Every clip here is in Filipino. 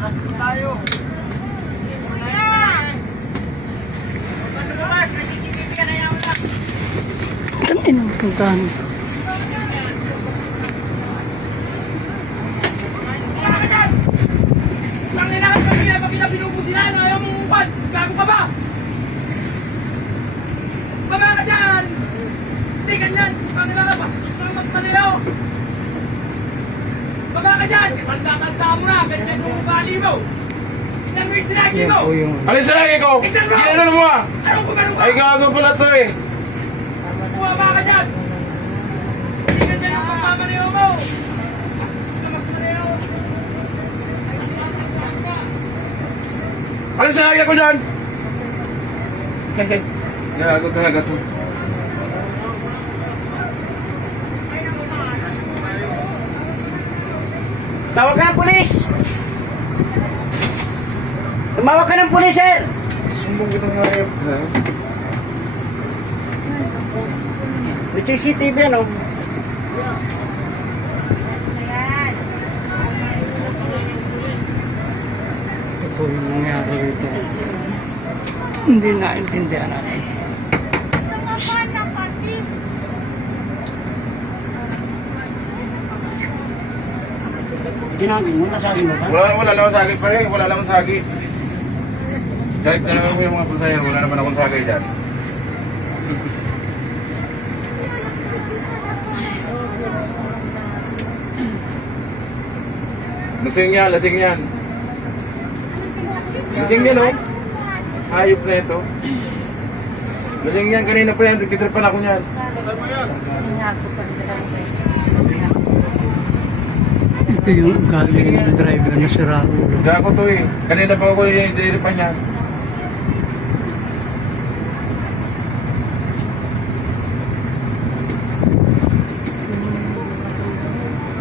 Tayo. Ang inang tungkan. Panginakas kami na pag binubusinan, ayaw mong umpan. Gago ka ba? Baba ka dyan! Hindi ganyan! Panginakas, bastos na magmaliw! Baba ka dyan! Manda-manda mo na! Ganyan yung ugali mo! Tingnan mo yung sinagi mo! Alin sa lagi ko? Ginanon mo ah! Anong gumano ka? Ay gago pala to eh! Bumaba ka dyan! Hindi ganyan yung pagmamaliw mo! Bastos na magmaliw! Alin sa lagi ko dyan? Gago talaga to. Tawag ka ng pulis! Tumawag ka ng pulis, sir! Sumbong kita nga eh. May CCTV, ano? Ito yung nangyari rito. Hindi naintindihan natin. Ginagin mo, nasabi mo ba? Wala naman sa akin pa eh. Wala naman sa akin. Kahit na naman ko yung mga pasahero, wala naman akong sagay dyan. Lasing yan, lasing yan. Lasing yan oh. Hayop na ito. Lasing yan, kanina pa yan, nagtitripan ako niyan. Ito yung ugali ng driver na si Raul. Gago to eh. Kanina pa ako yung nagtitripan niya.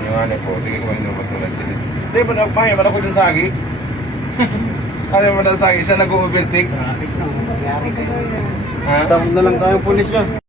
Yung ano po, sige ko yung naman tulad. Hindi ba nagpahay man ako dun sa agi? Ano mo na sa agi? Siya nag-overtake? Traffic na, nangyari kayo. Ha? Tawag na lang tayong pulis niya.